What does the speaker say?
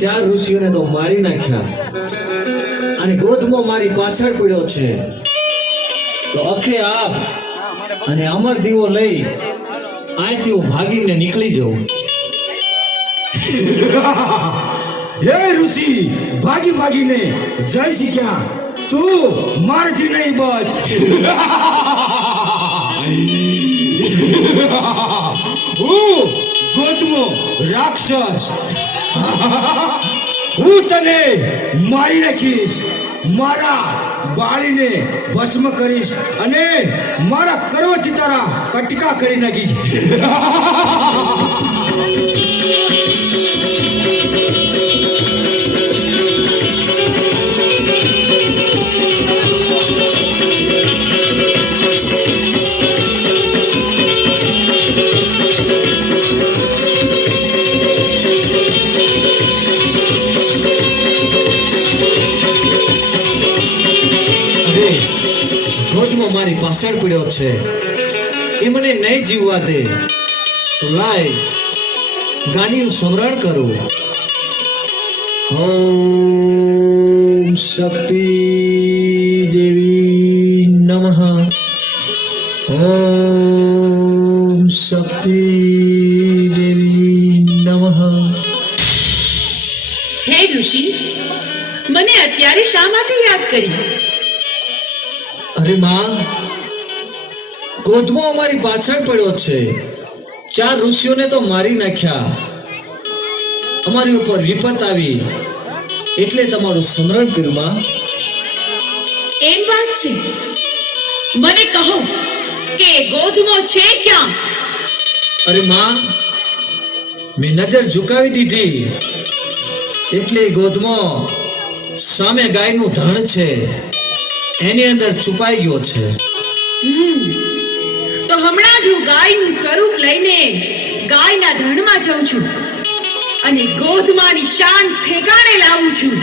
ચાર ઋષિઓને તો મારી નાખ્યા અને ગોધમો મારી પાછળ પડ્યો છે, તો અખે આપ અને અમર દીવો લઈ અહીંથી હું ભાગીને નીકળી જાઉં. હે ઋષિ, ભાગી ભાગીને જઈ શીખ્યા, તું મારથી નહીં બચ. હું ગોતમો રાક્ષસ, હું તને મારી નાખીશ, મારા બાળીને ભસ્મ કરીશ અને મારા કરવથી તારા કટકા કરી નાખીશ. ગોધમો મારી પાછળ પડ્યો છે, એ મને નહીં જીવવા દે, તો લાય ગાડીનું સ્મરણ કરું. ઓમ શક્તિ દેવી નમઃ. ઓમ શક્તિ દેવી નમઃ. હે ઋષિ, મને અત્યારે શા માટે યાદ કરી? અરે માં, ગોધમો અમારી પાછળ પડ્યો છે, ચાર ઋષિઓને તો મારી નાખ્યા, અમારી ઉપર વિપત આવી એટલે તમારું સ્મરણ કર્યું માં. એમ વાત છે, મને કહો કે ગોધમો છે ક્યાં? અરે માં, મેં નજર ઝુકાવી દીધી એટલે ગોધમો સામે ગાયનું ધણ છે એની અંદર છુપાઈ ગયો છે. તો હમણાં જ હું ગાયનું સ્વરૂપ લઈને ગાયના ધણમાં જાઉં છું અને ગોધમાની શાન ઠેકાણે લાવું છું.